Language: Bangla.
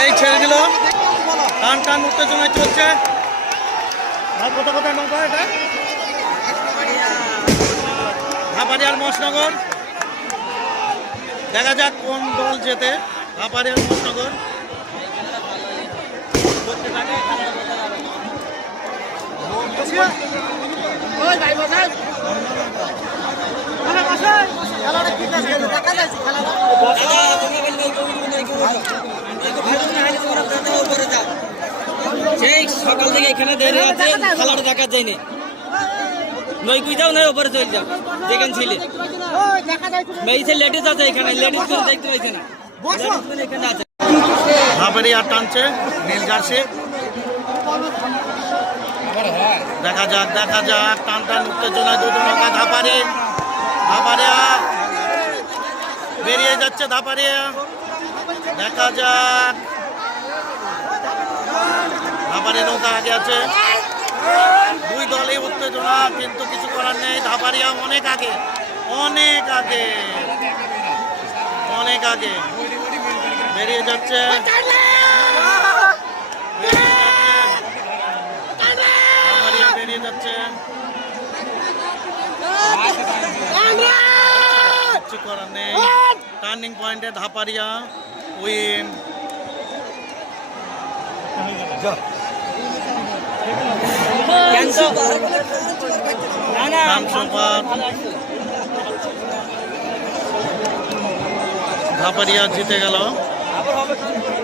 এই ছেড়ে দিল, টান টান উত্তেজনা চলছে। কোথায় নৌকা এটা? ধাপাড়িয়ার মহানগর। দেখা যাক কোন দল জেতে। ধাপাড়িয়ার মহানগর সেই সকাল থেকে এখানে দেরি আছে, খেলাটা দেখা যায়নি। নই কুই যাও, নয় ওপরে চলে যাও, যেখানে ছিলে মেয়েছে লেডিস আছে এখানে, লেডিস গুলো দেখতে পাইছে না, এখানে আছে। ধাপাড়িয়া টানছে নীল জার্সি। দেখা যাক টান টান উত্তেজনায় দুটো নৌকা। ধাপাড়িয়া বেরিয়ে যাচ্ছে। ধাপাড়িয়া দেখা যাক, ধাপাড়িয়া নৌকা আগে আছে। দুই দলে উত্তেজনা, কিন্তু কিছু করার নেই। ধাপাড়িয়া অনেক আগে বেরিয়ে যাচ্ছে। বেরিয়ে যাচ্ছে, কিছু করার নেই। টার্নিং পয়েন্টে ধাপাড়িয়া উইন। ধাপাড়িয়া জিতে গেল।